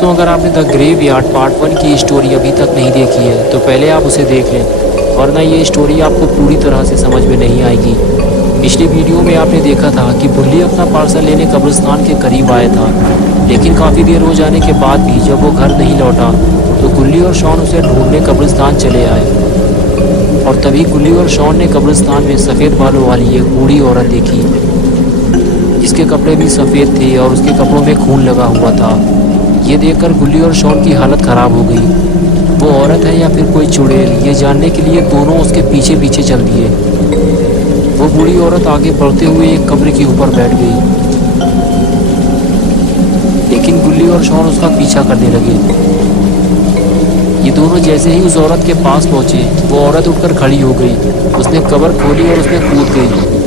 दोस्तों, अगर आपने द ग्रेवयार्ड पार्ट 1 की स्टोरी अभी तक नहीं देखी है तो पहले आप उसे देख लें, वरना ये स्टोरी आपको पूरी तरह से समझ में नहीं आएगी। पिछली वीडियो में आपने देखा था कि बुल्ली अपना पार्सल लेने कब्रिस्तान के करीब आया था, लेकिन काफ़ी देर हो जाने के बाद भी जब वो घर नहीं लौटा तो गुल्ली और शॉन उसे ढूंढने कब्रिस्तान चले आए। और तभी गुल्ली और शॉन ने कब्रिस्तान में सफ़ेद बालों वाली एक बूढ़ी औरत देखी, जिसके कपड़े भी सफ़ेद थे और उसके कपड़ों में खून लगा हुआ था। ये देखकर गुल्ली और शॉन की हालत ख़राब हो गई। वो औरत है या फिर कोई चुड़ैल, ये जानने के लिए दोनों उसके पीछे पीछे चल दिए। वो बूढ़ी औरत आगे बढ़ते हुए एक कब्र के ऊपर बैठ गई, लेकिन गुल्ली और शॉन उसका पीछा करने लगे। ये दोनों जैसे ही उस औरत के पास पहुंचे, वो औरत उठकर खड़ी हो गई। उसने कब्र खोली और उसमें कूद गई।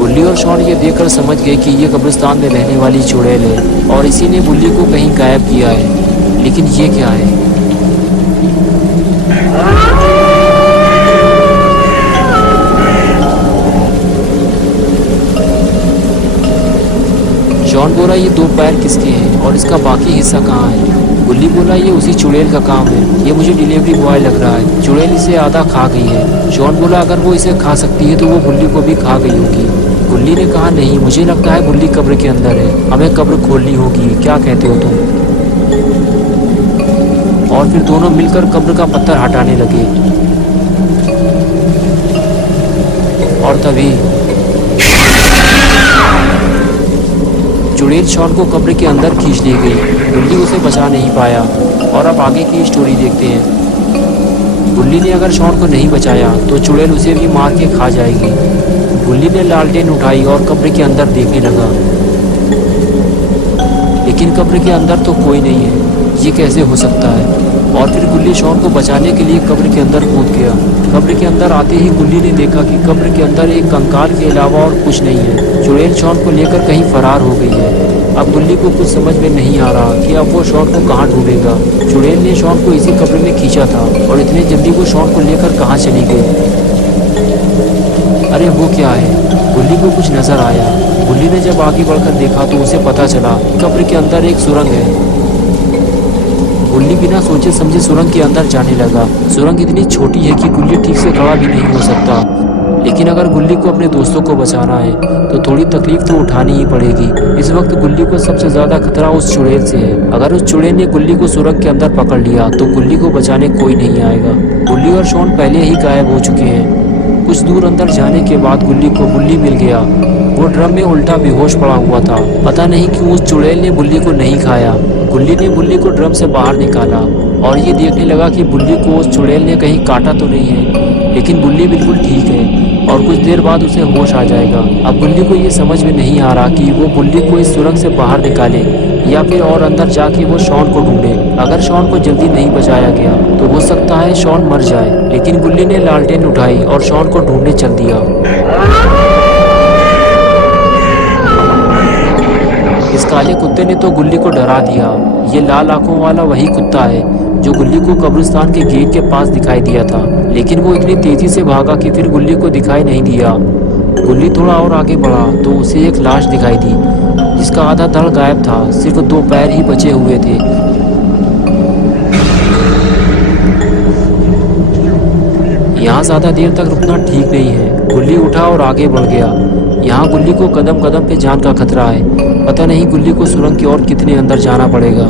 बुल्ली और शॉन ये देखकर समझ गए कि ये कब्रिस्तान में रहने वाली चुड़ैल है और इसी ने बुल्ली को कहीं गायब किया है। लेकिन ये क्या है? शॉन बोला, ये दो पैर किसके हैं और इसका बाकी हिस्सा कहाँ है? बुल्ली बोला, ये उसी चुड़ैल का काम है, ये मुझे डिलीवरी बॉय लग रहा है। चुड़ैल इसे आधा खा गई है। शॉन बोला, अगर वो इसे खा सकती है तो वो बुल्ली को भी खा गई होगी। बुल्ली ने कहा, नहीं, मुझे लगता है बुल्ली कब्र के अंदर है, हमें कब्र खोलनी होगी, क्या कहते हो तुम? और फिर दोनों मिलकर कब्र का पत्थर हटाने लगे। और तभी चुड़ैल शॉन को कब्र के अंदर खींच ली गई। बुल्ली उसे बचा नहीं पाया। और अब आगे की स्टोरी देखते हैं। बुल्ली ने अगर शॉन को नहीं बचाया तो चुड़ैल उसे भी मार के खा जाएगी। बुल्ली ने लालटेन उठाई और कब्र के अंदर देखने लगा, लेकिन कब्र के अंदर तो कोई नहीं है। ये कैसे हो सकता है? और फिर गुल्ली शॉन को बचाने के लिए कब्र के अंदर कूद गया। कब्र के अंदर आते ही गुल्ली ने देखा कि कब्र के अंदर एक कंकाल के अलावा और कुछ नहीं है। चुड़ैल शॉन को लेकर कहीं फरार हो गई है। अब गुल्ली को कुछ समझ में नहीं आ रहा कि अब वो शॉन को कहाँ ढूंढेगा। चुड़ैल ने शॉन को इसी कब्र में खींचा था और इतने जल्दी वो शॉन को लेकर कहाँ चली गई? अरे वो क्या है? गुल्ली को कुछ नजर आया। गुल्ली ने जब आगे बढ़कर देखा तो उसे पता चला कब्र के अंदर एक सुरंग है। गुल्ली बिना सोचे समझे सुरंग के अंदर जाने लगा। सुरंग इतनी छोटी है कि गुल्ली ठीक से खड़ा भी नहीं हो सकता, लेकिन अगर गुल्ली को अपने दोस्तों को बचाना है तो थोड़ी तकलीफ तो उठानी ही पड़ेगी। इस वक्त गुल्ली को सबसे ज्यादा खतरा उस चुड़ैल से है। अगर उस चुड़ैल ने गुल्ली को सुरंग के अंदर पकड़ लिया तो गुल्ली को बचाने कोई नहीं आएगा। गुल्ली और शॉन पहले ही गायब हो चुके हैं। कुछ दूर अंदर जाने के बाद गुल्ली को बुल्ली मिल गया। वो ड्रम में उल्टा बेहोश पड़ा हुआ था। पता नहीं क्यों उस चुड़ैल ने बुल्ली को नहीं खाया। गुल्ली ने बुल्ली को ड्रम से बाहर निकाला और ये देखने लगा कि बुल्ली को उस चुड़ैल ने कहीं काटा तो नहीं है, लेकिन बुल्ली बिल्कुल ठीक है और कुछ देर बाद उसे होश आ जाएगा। अब बुल्ली को ये समझ में नहीं आ रहा कि वो बुल्ली को इस सुरंग से बाहर निकाले या फिर और अंदर जाके वो शॉन को ढूंढे। अगर शॉन को जल्दी नहीं बचाया गया तो हो सकता है शॉन मर जाए। लेकिन गुल्ली ने लालटेन उठाई और शॉन को ढूंढने चल दिया। इस काले कुत्ते ने तो गुल्ली को डरा दिया। ये लाल आंखों वाला वही कुत्ता है जो गुल्ली को कब्रिस्तान के गेट के पास दिखाई दिया था, लेकिन वो इतनी तेजी से भागा कि फिर गुल्ली को दिखाई नहीं दिया। गुल्ली थोड़ा और आगे बढ़ा तो उसे एक लाश दिखाई दी, जिसका आधा धड़ गायब था, सिर्फ दो पैर ही बचे हुए थे। यहाँ ज्यादा देर तक रुकना ठीक नहीं है। गुल्ली उठा और आगे बढ़ गया। यहाँ गुल्ली को कदम कदम पे जान का खतरा है। पता नहीं गुल्ली को सुरंग की ओर कितने अंदर जाना पड़ेगा।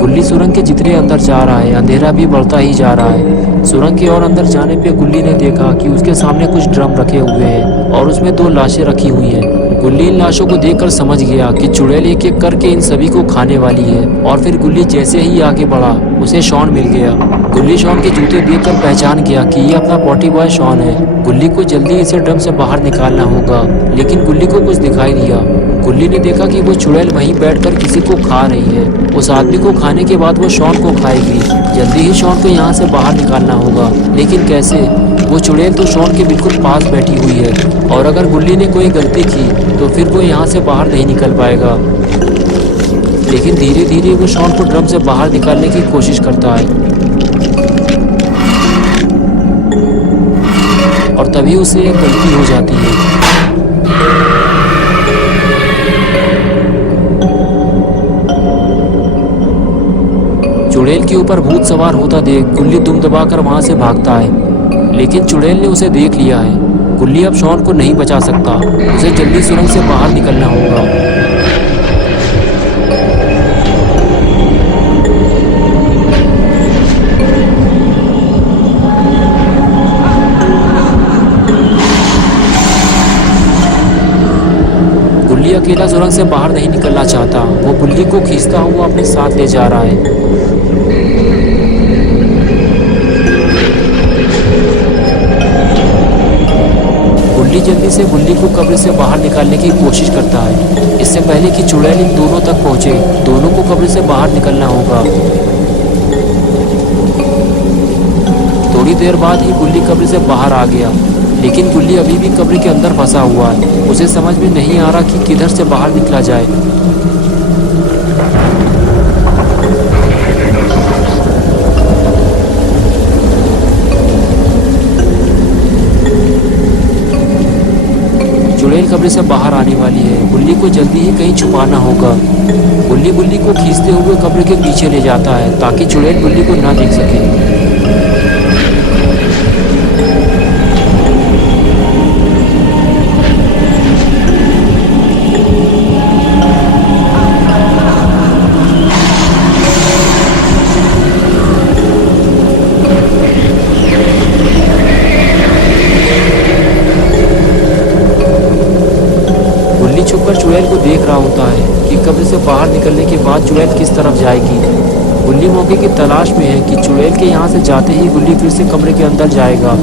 गुल्ली सुरंग के जितने अंदर जा रहा है अंधेरा भी बढ़ता ही जा रहा है। सुरंग की ओर अंदर जाने पे गुल्ली ने देखा कि उसके सामने कुछ ड्रम रखे हुए हैं और उसमें दो लाशें रखी हुई हैं। गुल्ली इन लाशों को देखकर समझ गया कि चुड़ैल एक एक करके इन सभी को खाने वाली है। और फिर गुल्ली जैसे ही आगे बढ़ा उसे शॉन मिल गया। गुल्ली शॉन के जूते देखकर पहचान गया कि ये अपना पॉटी बॉय शॉन है। गुल्ली को जल्दी इसे ड्रम से बाहर निकालना होगा, लेकिन गुल्ली को कुछ दिखाई दिया। गुल्ली ने देखा कि वो चुड़ैल वहीं बैठकर किसी को खा रही है। उस आदमी को खाने के बाद वो शॉन को खाएगी। जल्दी ही शॉन को यहाँ से बाहर निकालना होगा, लेकिन कैसे? वो चुड़ैल तो शॉन के बिल्कुल पास बैठी हुई है और अगर गुल्ली ने कोई गलती की तो फिर वो यहाँ से बाहर नहीं निकल पाएगा। लेकिन धीरे धीरे वो शॉन को ड्रम से बाहर निकालने की कोशिश करता है और तभी उसे एक गलती हो जाती है। चुड़ैल के ऊपर भूत सवार होता देख गुल्ली दुम दबाकर वहां से भागता है, लेकिन चुड़ैल ने उसे देख लिया है। गुल्ली अब शॉन को नहीं बचा सकता, उसे जल्दी सुरंग से बाहर निकलना होगा। गुल्ली अकेला सुरंग से बाहर नहीं निकलना चाहता, वो गुल्ली को खींचता हुआ अपने साथ ले जा रहा है। गुल्ली जल्दी से गुल्ली को कब्र से बाहर निकालने की कोशिश करता है। इससे पहले कि चुड़ैल इन दोनों तक पहुंचे, दोनों को कब्र से बाहर निकलना होगा। थोड़ी देर बाद ही गुल्ली कब्र से बाहर आ गया, लेकिन गुल्ली अभी भी कब्र के अंदर फंसा हुआ है। उसे समझ में नहीं आ रहा कि किधर से बाहर निकला जाए। चुड़ैल कब्र से बाहर आने वाली है, गुल्ली को जल्दी ही कहीं छुपाना होगा। गुल्ली को खींचते हुए कब्र के पीछे ले जाता है ताकि चुड़ैल गुल्ली को ना देख सके। छुपकर चुड़ैल को देख रहा होता है कि कब्र से बाहर निकलने के बाद चुड़ैल किस तरफ जाएगी। गुल्ली मौके की तलाश में है कि चुड़ैल के यहाँ से जाते ही गुल्ली फिर से कमरे के अंदर जाएगा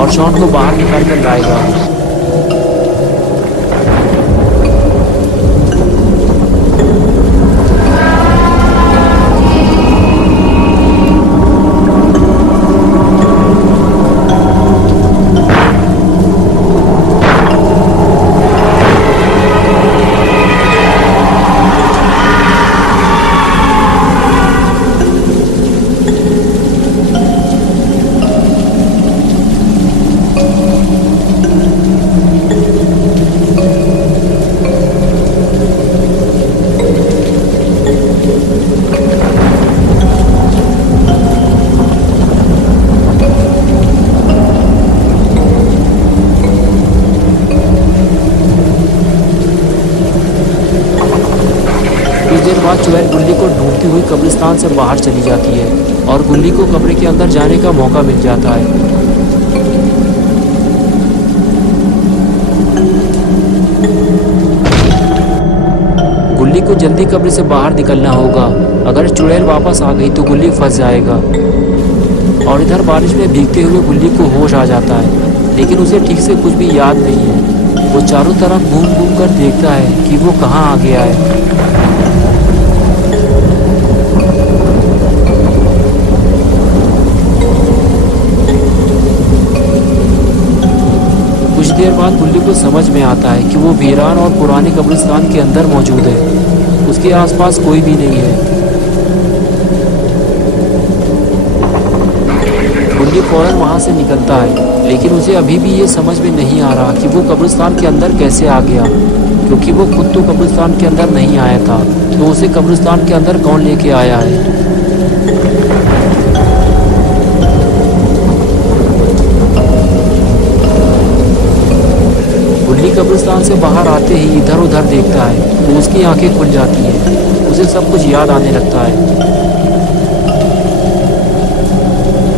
और शॉन को बाहर निकाल कर लाएगा। कुछ देर बाद चुड़ैल गुल्ली को ढूंढती हुई कब्रिस्तान से बाहर चली जाती है और गुल्ली को कमरे के अंदर जाने का मौका मिल जाता है। गुल्ली को जल्दी कब्र से बाहर निकलना होगा, अगर चुड़ैल वापस आ गई तो गुल्ली फंस जाएगा। और इधर बारिश में भीगते हुए गुल्ली को होश आ जाता है, लेकिन उसे ठीक से कुछ भी याद नहीं है। वो चारों तरफ घूम घूम कर देखता है कि वो कहाँ आ गया है। कुछ देर बाद गुल्ली को समझ में आता है कि वो वीरान और पुराने कब्रिस्तान के अंदर मौजूद है। उसके आसपास कोई भी नहीं है। गुल्ली फौरन वहाँ से निकलता है, लेकिन उसे अभी भी ये समझ में नहीं आ रहा कि वो कब्रिस्तान के अंदर कैसे आ गया, क्योंकि वो खुद तो कब्रिस्तान के अंदर नहीं आया था, तो उसे कब्रिस्तान के अंदर कौन लेके आया है। गुल्ली कब्रिस्तान से बाहर आते ही इधर उधर देखता है तो उसकी आंखें खुल जाती हैं, उसे सब कुछ याद आने लगता है।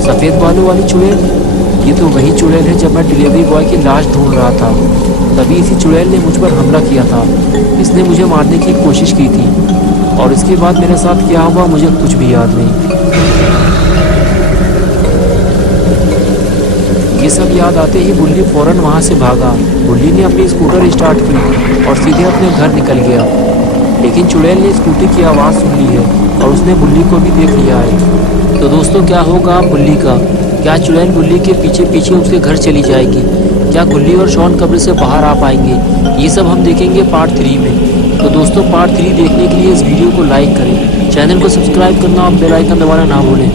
सफ़ेद बालों वाली चुड़ैल, ये तो वही चुड़ैल है जब मैं डिलीवरी बॉय की लाश ढूंढ रहा था। तभी इसी चुड़ैल ने मुझ पर हमला किया था। इसने मुझे मारने की कोशिश की थी और इसके बाद मेरे साथ क्या हुआ मुझे कुछ भी याद नहीं। ये सब याद आते ही गुल्ली फौरन वहाँ से भागा। गुल्ली ने अपनी स्कूटर स्टार्ट की और सीधे अपने घर निकल गया, लेकिन चुड़ैल ने स्कूटी की आवाज़ सुन ली है और उसने गुल्ली को भी देख लिया है। तो दोस्तों, क्या होगा गुल्ली का? क्या चुड़ैल गुल्ली के पीछे पीछे उसके घर चली जाएगी? क्या गुल्ली और शॉन कब्र से बाहर आ पाएंगे? ये सब हम देखेंगे पार्ट 3 में। तो दोस्तों, पार्ट 3 देखने के लिए इस वीडियो को लाइक करें, चैनल को सब्सक्राइब करना और बेल आइकन दबाना ना भूलें।